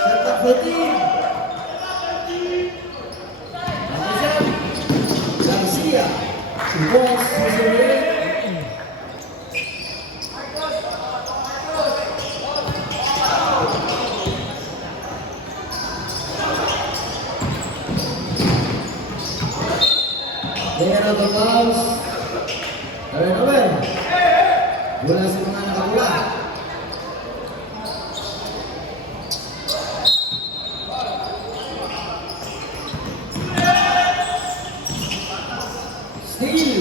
Set up 14. Garcia. 2 points to 0. Dengan auto bounce, turnover. Bola sa mga nakabula. Steal.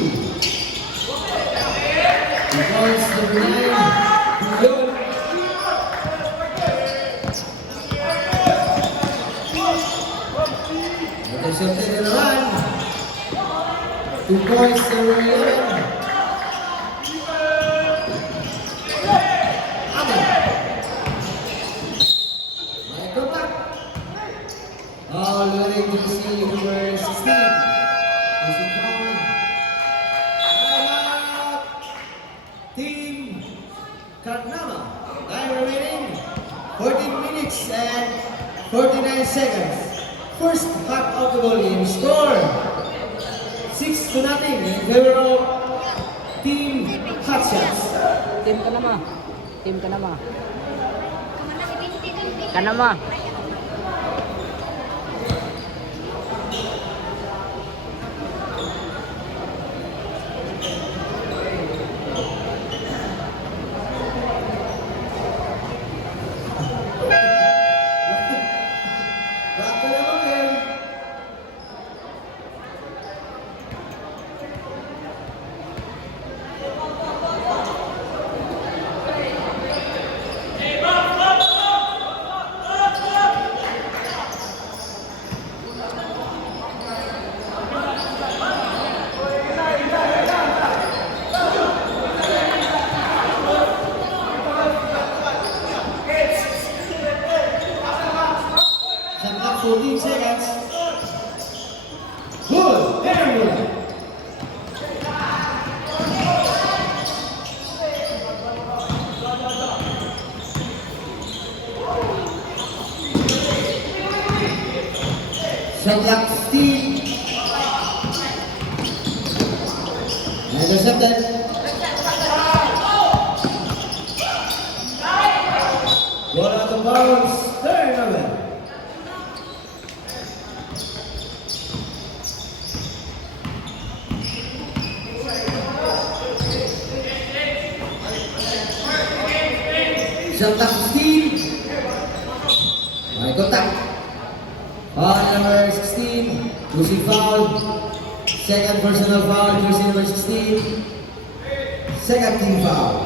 Because number 9, Yun. Intercepted in a run. 2 points to 11. Amen. Michael back. All leading to see number 16. Losing foul. Timeout. Team Katnama. Time remaining 14 minutes and 49 seconds. First half of the ball game score. 6-0 in favor of Team Hotshots. Team Kanama. Team Kanama. Kanama. Back to the ball game. Shot clock 14 seconds. Good. Very good. Shot clock 15. Intercepted. Ball out of bounds. Turnover. Shot clock 15. May contact. Foul number 16. Losing foul. Second personal foul. Jersey number 16. Second team foul.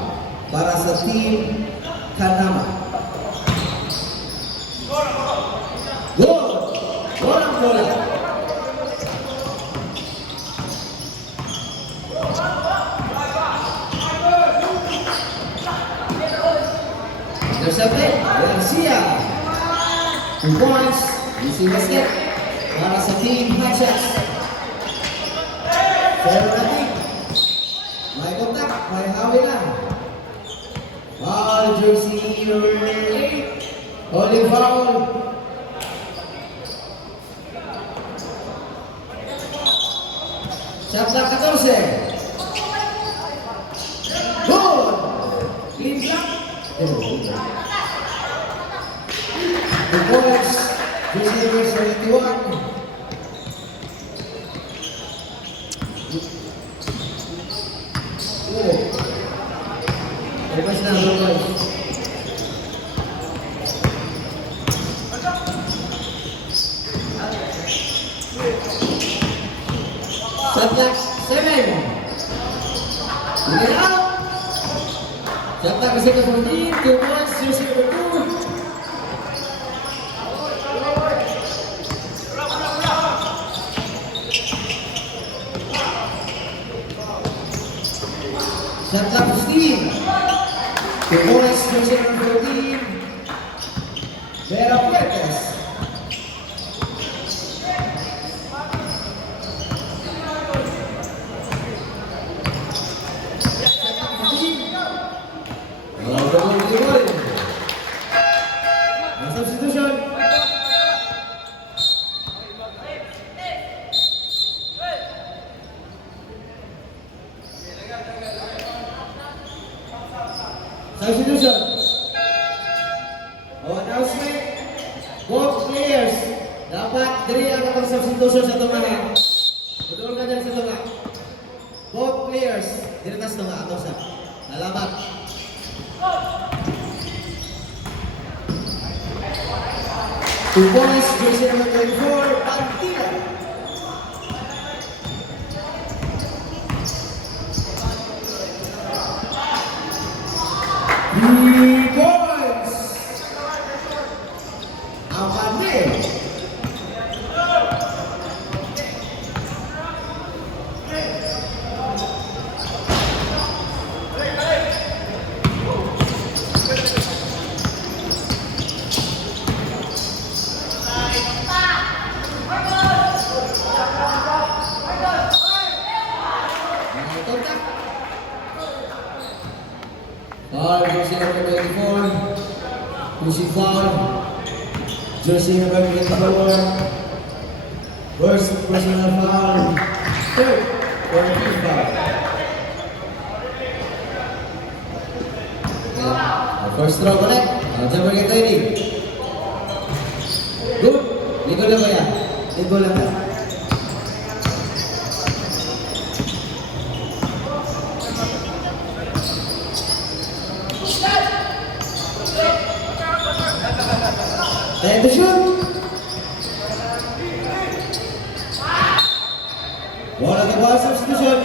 Para sa Team Kanama. Good. Walang bola. Intercepted. Garcia. 2 points. Using basket. Para sa Team Hotshots. 0-0. May contact. May hawi lang. Foul jersey number 8. Holding foul. Shot clock 14. Good. Clean shot. 2 points. Jersey number 71. Good. Lepas na, good. Shot clock 7. Look it out. Shot clock kasi 14. 2 points. Jersey number 2. Shot clock 15. 2 points. Jersey number 14. Vera Puertas. substitution. O, announcement. Both players. Dapat diri ang atong substitution sa tunga. Tudol ka dyan sa tunga. Both players. Diri tas tunga atong sa. Salamat. Two points, jersey number 24, Pantila. Three points. Apanil. Foul, jersey number 24. Pushing foul. Jersey number 24. First personal foul. Third, for a team foul. First throw connect. Jumper get ready. Good. Ligo lang ba yan? Ligo lang ba? Time to shoot. One of the ball substitution.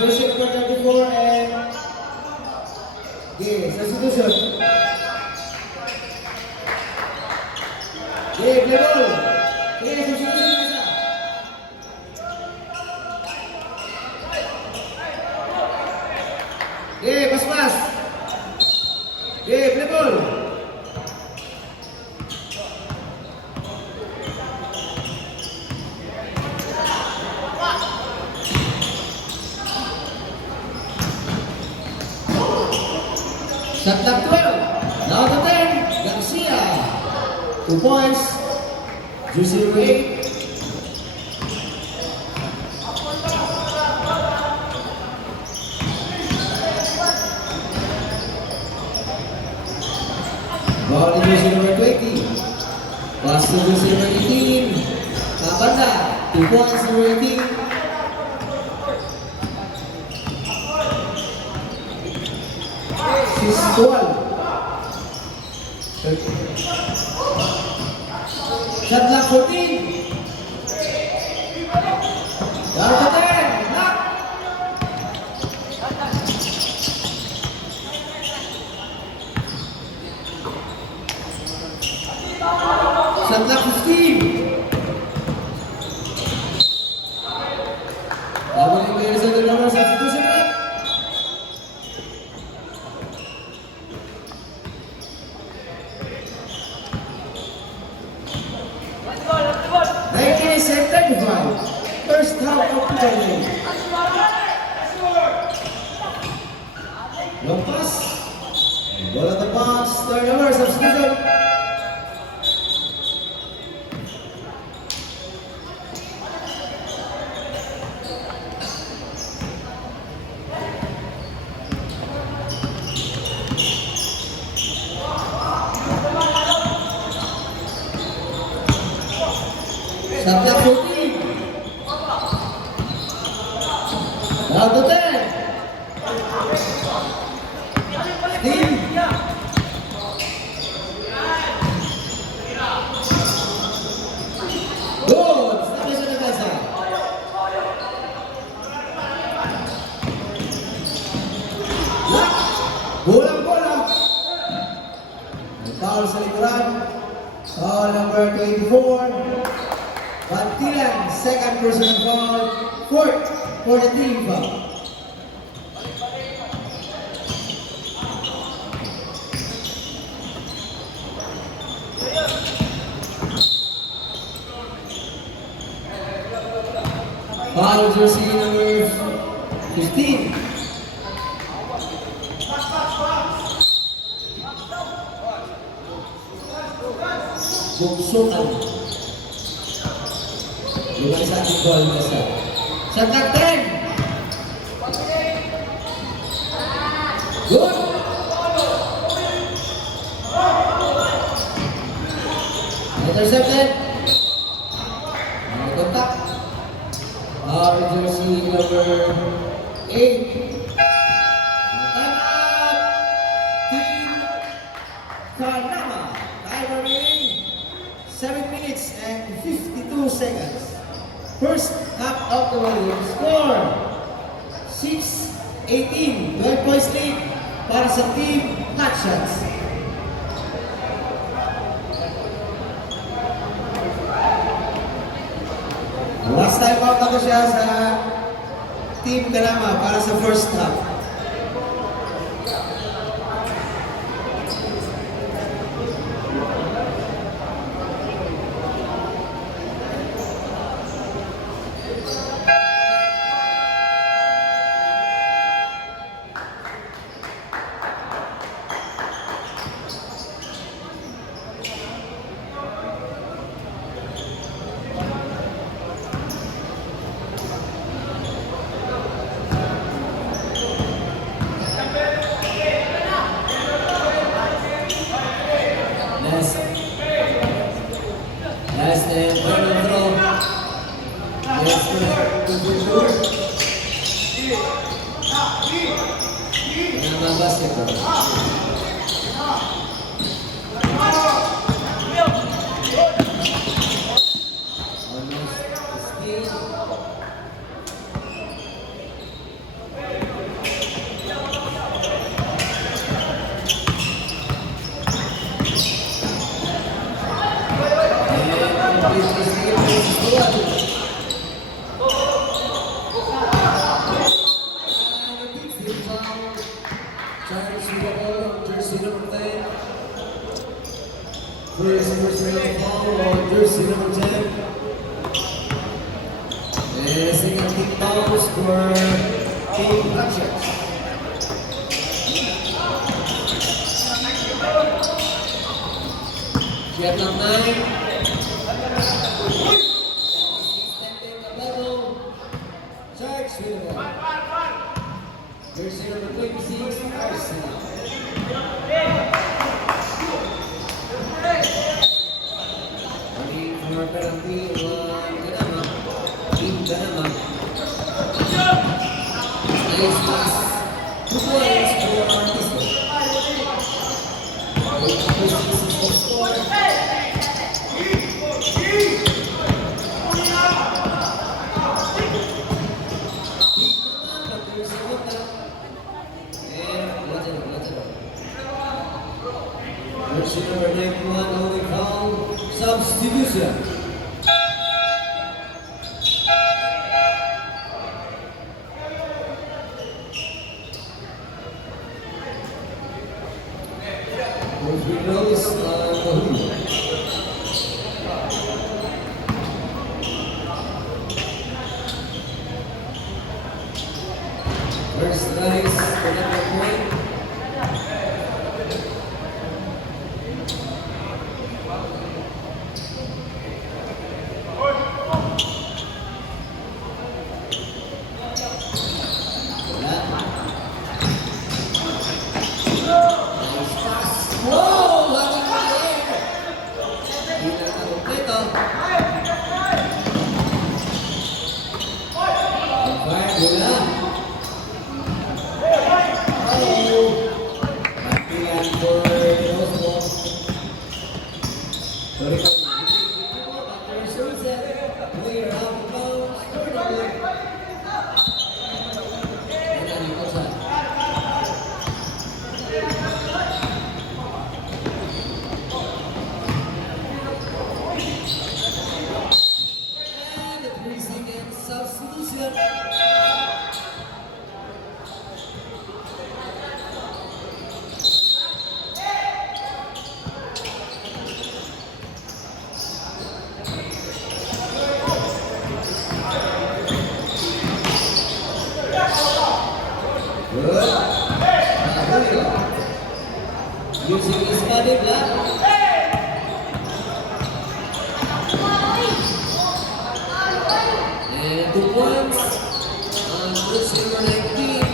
Jersey number 24 and substitution. Play ball. Substitution na siya. Pas. Play ball. Shot clock 12. Now to 10. Garcia. 2 points. Jersey number 8. Ball to jersey number 20. Pass to jersey number 18. Kabanda. 2 points number 18. Shot clock 14. Down to 10. Knock. Shot clock 15. Double players on the number substitution. First half of the game. Long pass. Ball at the box. Turnover. Substitution. Shot clock 14. Now to 10. Steve. Good. Stop sa defensa. Lock. Bola. May foul sa likuran. Foul number 24. Bantilan, second personal foul. Fourth for the team foul. Foul jersey number 15. Buksukan. Lumay sa ating ball na siya. Sa top 10. Good. Intercepted. Contact. Jersey number 8. Time out. Team Kanama. Time remaining 7 minutes and 52 seconds. First half of the game. Score 6-18. 12 points lead para sa Team Hotshots. Last time out ako siya sa Team Kanama para sa first half. Last and final throw. Yes, good. Kanama basketball. Almost steal. Jersey number 10. First personal foul on jersey number 10. And second team fouls for Team Hotshots. Vietnam 9. Extending the level. Charge with the ball. Jersey number 26, Arsenal. Running for penalty on Kanama. Team Kanama. Nice pass. 2 points for Artisto. Jersey number 91 only call substitution. Free throws on Mahulu. First nice for number point. Substitution. Good. Using his body block. And 2 points on jersey number 19.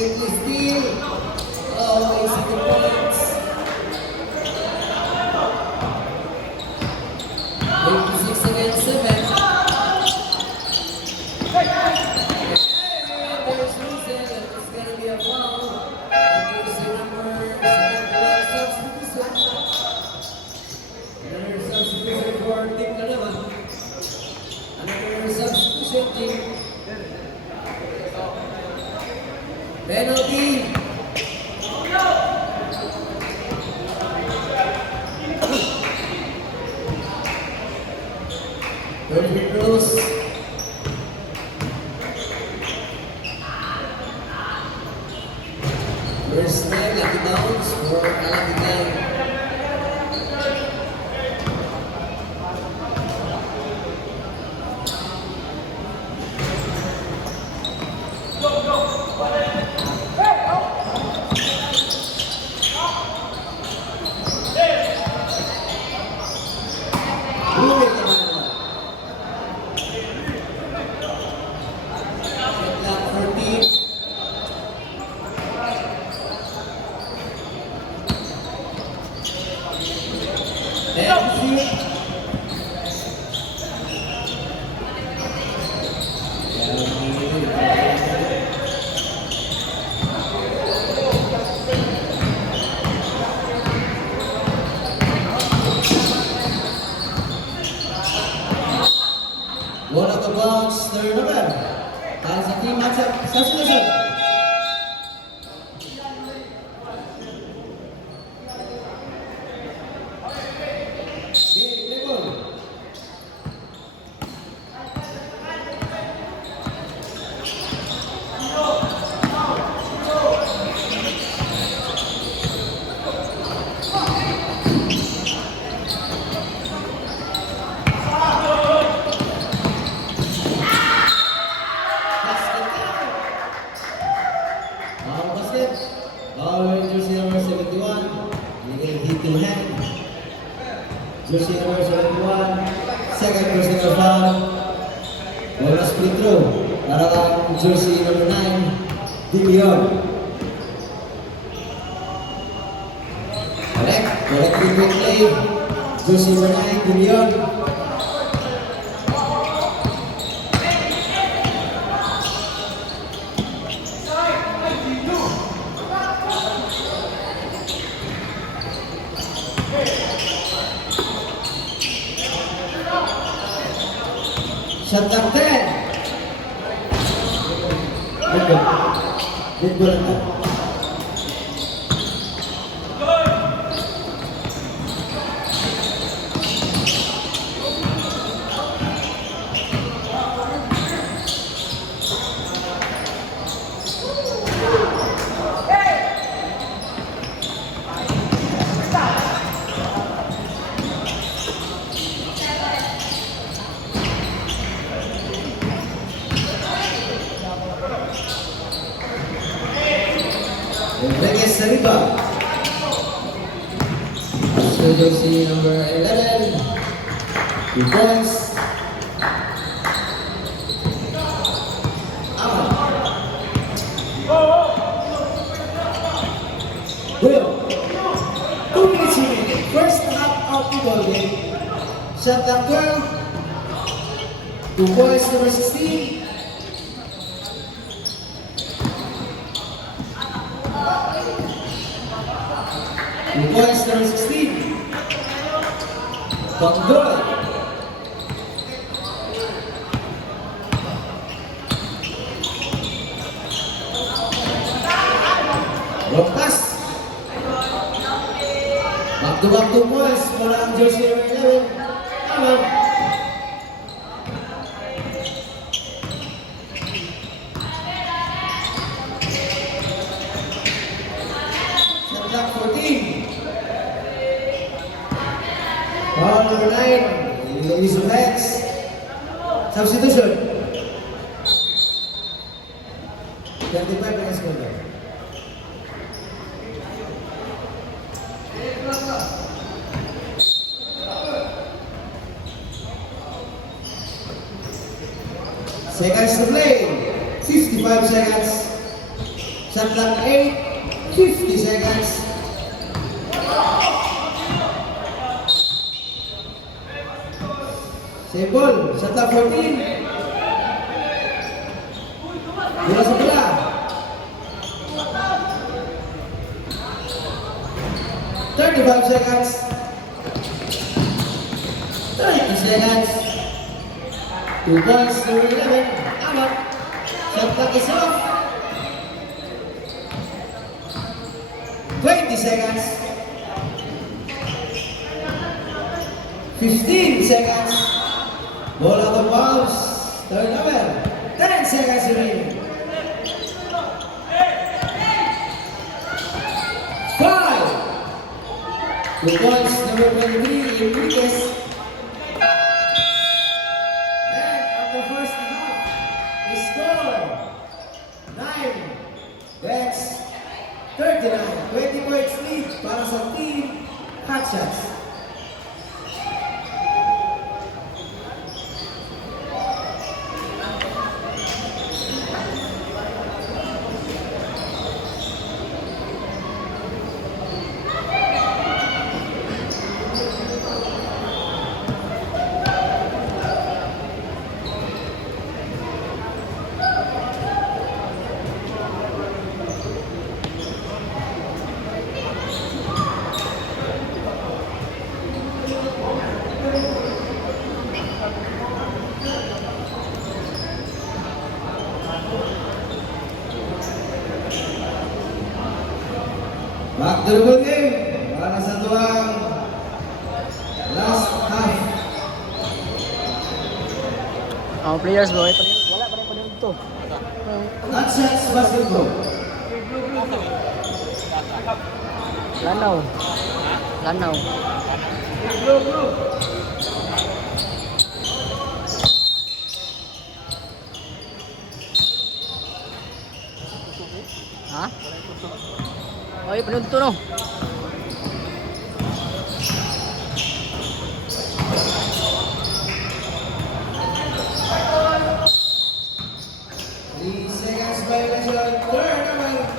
quickly steal. Oh, easy the points. 86 against 7. There's Russell, it's gonna be a foul. Jersey number 71, substitution. Another substitution for Team Kalaman. Another substitution team. Penalty. Perfect cross. First time, lucky bounce for Alatigay. Ulit naman naman. Set lock for team. Penalty. One of the bounce, turnover. Para sa team matchup, substitution. Game, play ball. Basket. Ball jersey number 71. Nilagay hit to hand. Jersey number 71. Second personal foul. Bonus free throw. Para ang jersey number 9. Dimion. Correct. Correct free throw play. Jersey number 9. Dimion. Shot clock 10. Good ball. Good ball lang. Rodriguez sa rebound. After jersey number 11. 2 points. Out. Well, 2 minutes remaining. First half of the ball game. Shot clock 12. 2 points number 16. Points number 16. Control. Long pass. Back to points para ang jersey number 11. Tama. Shot clock 14. Foul number 9, release of X. Substitution. 25 na score. Seconds to play. 55 seconds. Shot clock 8, 50 seconds. Save ball. Shot clock 14. Bola sa bola. 35 seconds. 30 seconds. 2 points, number 11. Out. Shot clock is off. 20 seconds. 15 seconds. Ball out of bounds. Turnover. 10 seconds remaining. 5. 2 points, number 23, Enriquez. And of the first half, the score 9, Dex 39. 20 points lead para sa team Hotshots. Back to the ball game para sa tuwang last half. Players boy, wala pa rin pa dito. Hotshots basketball. Lanaw. Lanaw. Ha? Oy, penuntu no. Three seconds violation. Turnover.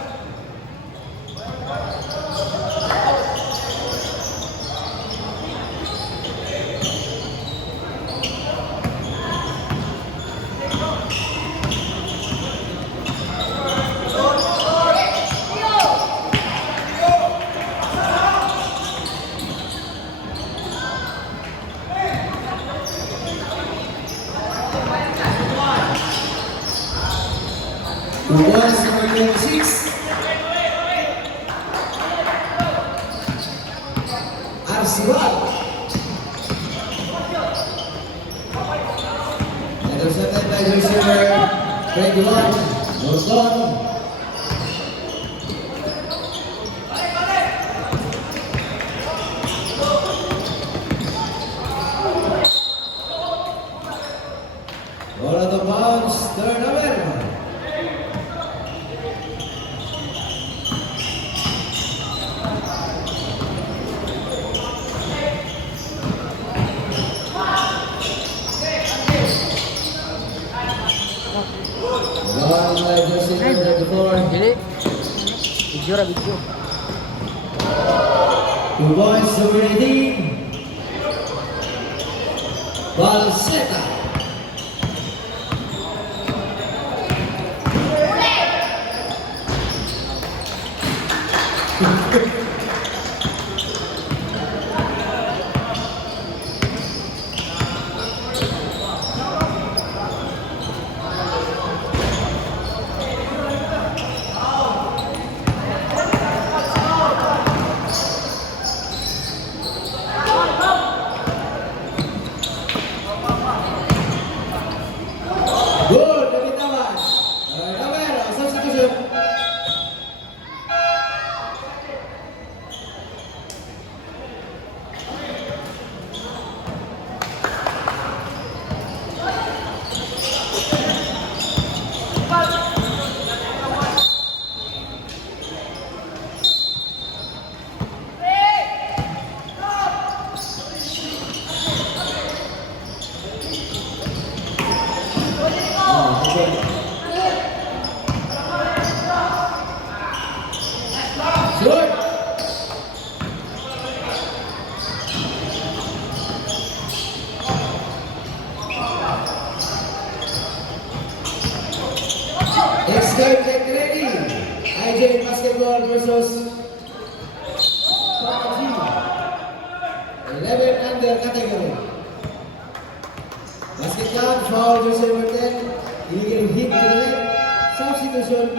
Two balls, number 26. Arcibal. Intercepted by the receiver, 21, Boston. Ball out of bounds, turnover. One by jersey number 34. Jadi video lah video. 2 points, number 18. Balseta. their category. Basket count, foul, jersey number 10. Illegal hit to the net. Substitution.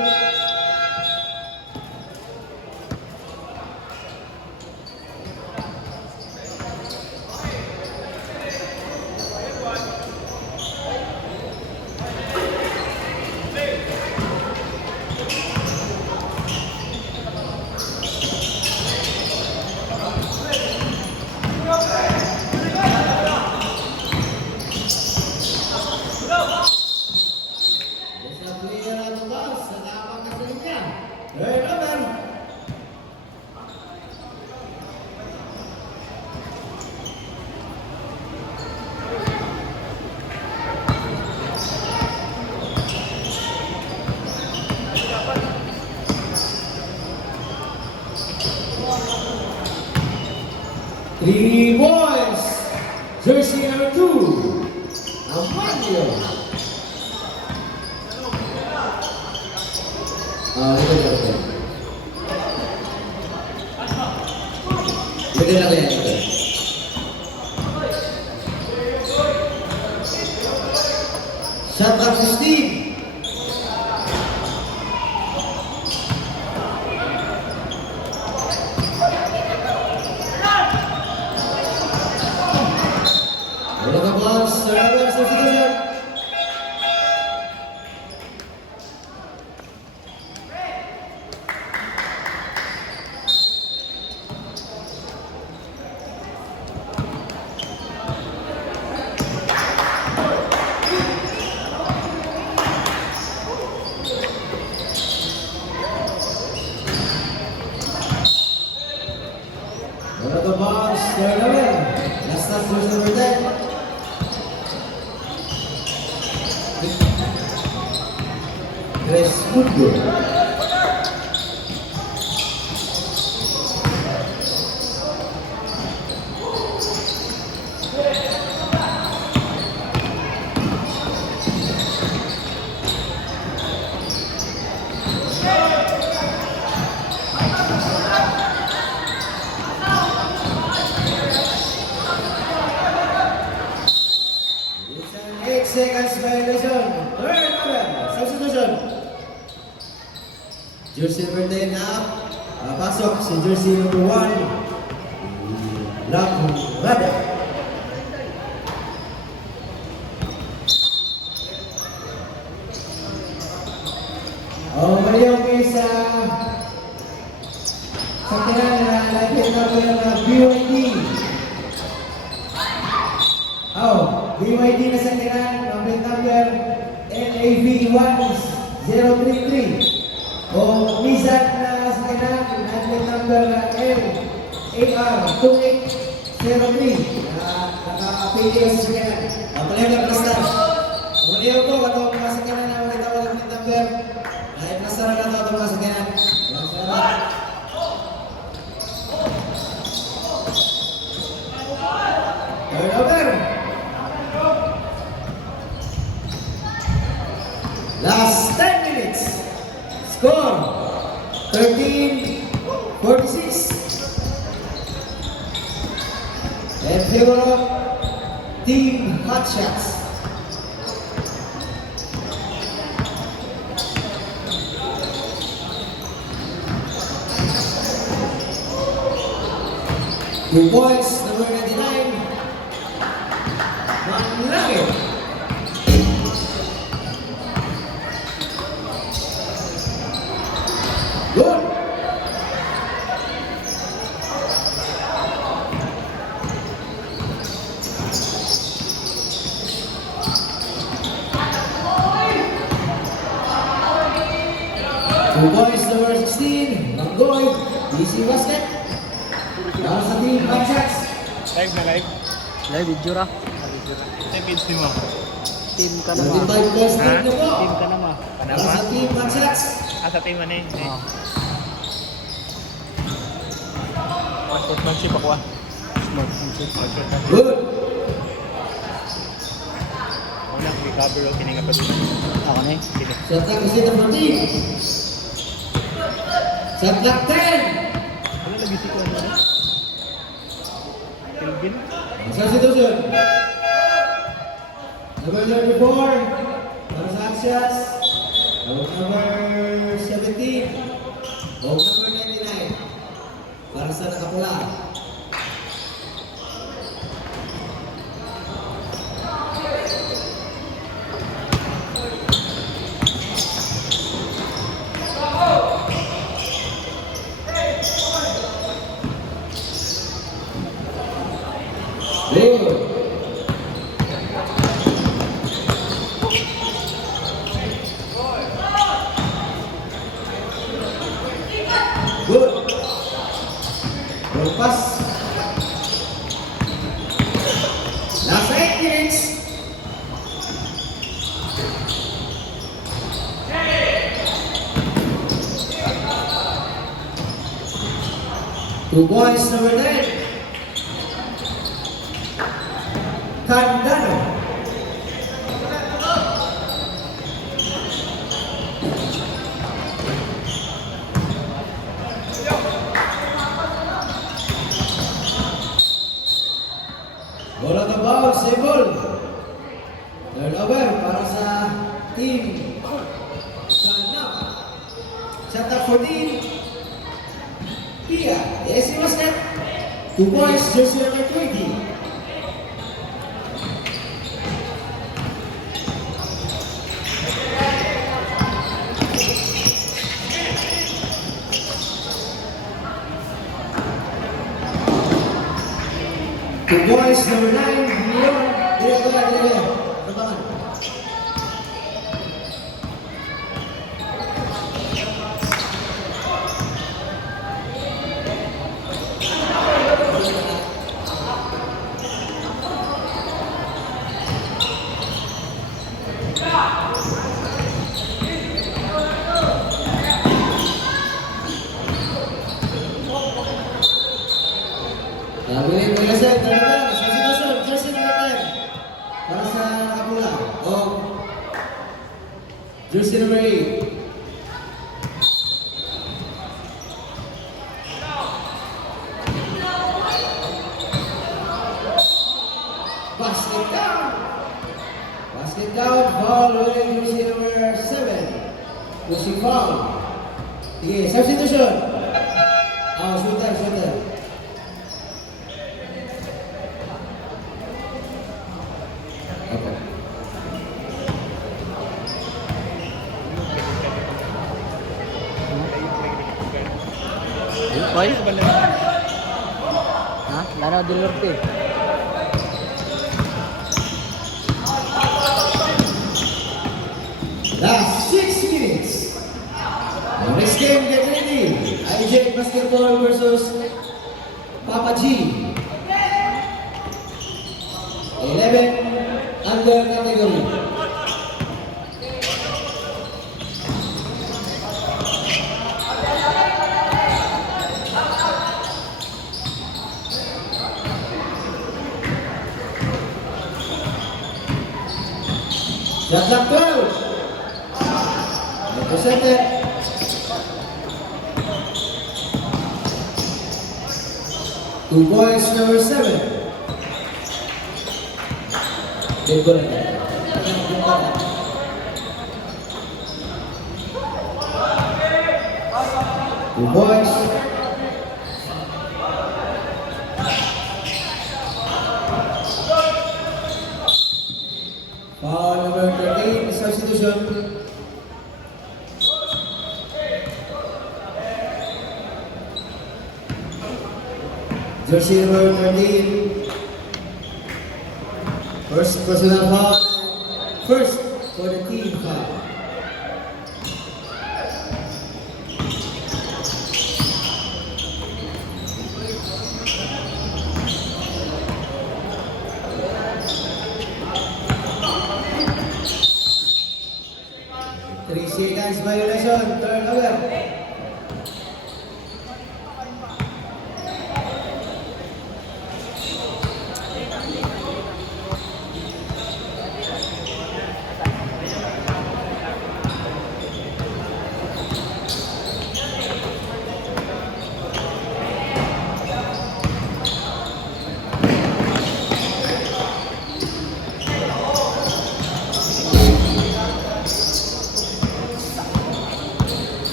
Basta player at the bounce, nakapang nasa linya. Turnover. Three boys. Jersey number 2. Amanio. Ito lang ito. Ito lang yan ito. Shot clock 16. Wala ka bounce. Turnover, substitution. Wala ka bounce. Turnover. Last touch, jersey number 10. Crespundo. It's an 8 seconds violation. Turnover. Substitution. Jersey number 10 up. Pasok si jersey number 1. Rada. Mali yung isa sa tinan na nakita ko yung BYD. BYD na sa tinan, number LAV 1033. O Mizat na sa tinan, number LAR 2803. Naka-appeal sa tinan. Palayo na plastar. Palayo ko, atong mga sa tinan na magkitawag ng number. Plastar na ito atong mga sa tinan. Salamat. Turnover. Last 10 minutes. Score 13-46. In favor of Team Hot Shots. Two points, number 99. Manlangit. Good. Two points, number 16. Manggoy. DC basket. Para sa team Hot Shots. Live na live. Live video ra. Live video mo. Team ka na ma. 35 points Ha? na po. Team ka na ma. Para sa team Hot Shots. Asa team ano eh? Ah. Sportsmanship ako ah. Sportsmanship. Good. Una, recover o kininga pa dito. Ako na eh. Sige. Shot clock is number 14. Shot clock 10. Ano lagi si Kuya? Kelvin? Sa Substitution. Number 34, para sa Axias. Number 17. O number 99, para sa nakapula. Good. Good. Good pass. Last 8 minutes. Two points, number 10. Candano. Bola ke bawah, Sebul. Turnover para sa team Sanap. Cetak 14. Pia, Desi Basket. 2 points, jersey number 20. Two boys, number 9, Leon. Dire. Terbang. Bilhin Megaset, turnover, substitution, jersey number 10. Para sa nakapula. O jersey number 8. Basket down. Basket down, foul winning jersey number 7. Pushing foul. Sige, substitution. Shooter. Boy? Ha? Lano Del Norte. Last 6 minutes. The next game, get ready. IJ Basketball versus Papa G. 11 under category. Shot clock 12. Represented. Two boys, number 7. Good goal again. Two boys. Foul number 13, substitution. Jersey number 13. First personal foul. First for the team foul. Three seconds violation, turnover.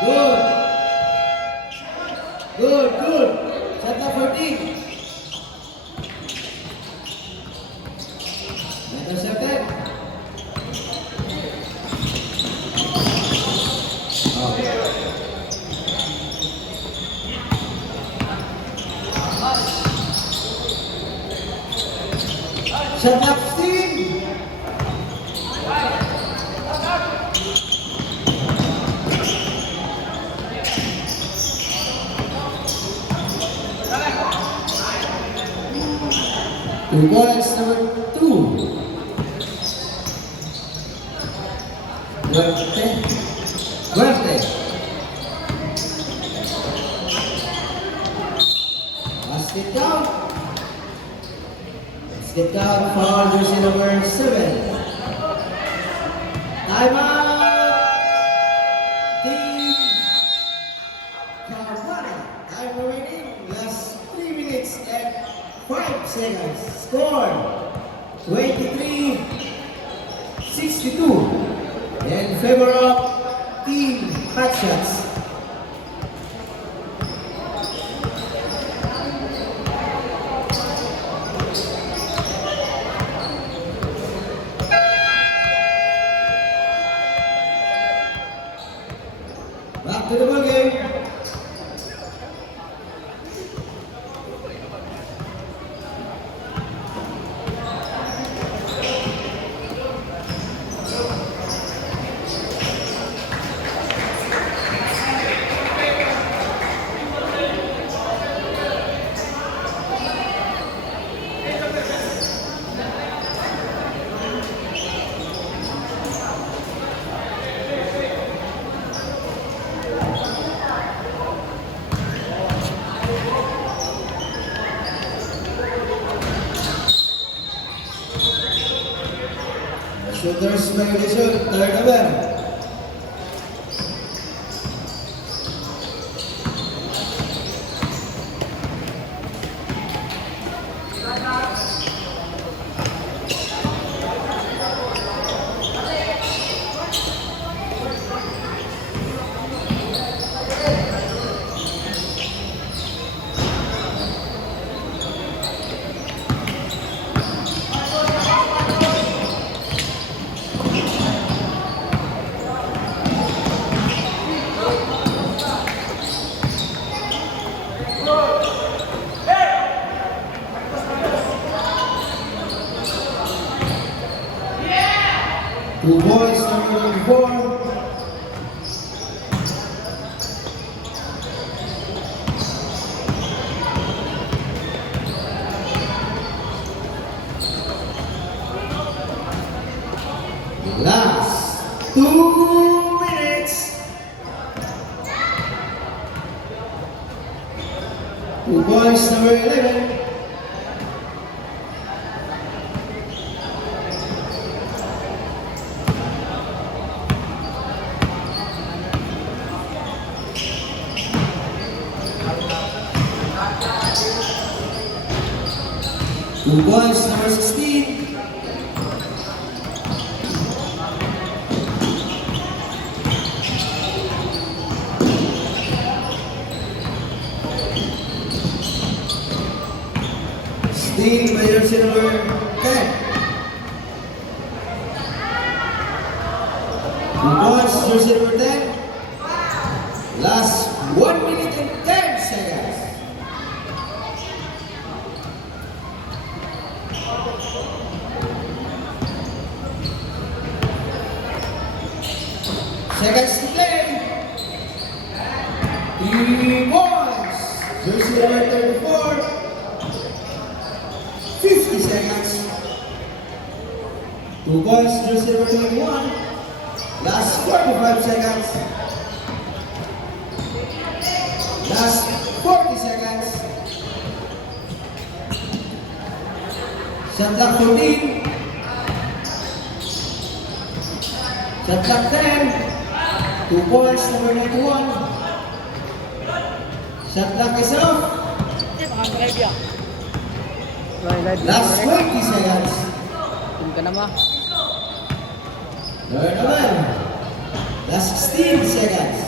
Good. Good, good. Shot clock 14. Intercepted. Shot clock 16. Two points, number 2. Duarte. Basket count. Basket count for jersey number 7. Timeout. Team Carvana. Time remaining. Last 3 minutes and 5 seconds. Score 23-62 in favor of Team Hot Shots. Back to the ball game. Shooters may shoot, third over. Two boys, number 4. Last 2 minutes. Two boys, number 11. Two boys, number 16. Steve by jersey number 10. Two boys, jersey number 10. Last 1 minute and 10 seconds. Seconds to play. 3 boys. Jersey number 34. 50 seconds. 2 boys. Jersey number 21. Last 45 seconds. Last 40 seconds. Shot clock 14. Shot clock 10. 2 points, number 91. Shot clock is off. Last 20 seconds. ka na ma. Turn naman. Last 16 seconds.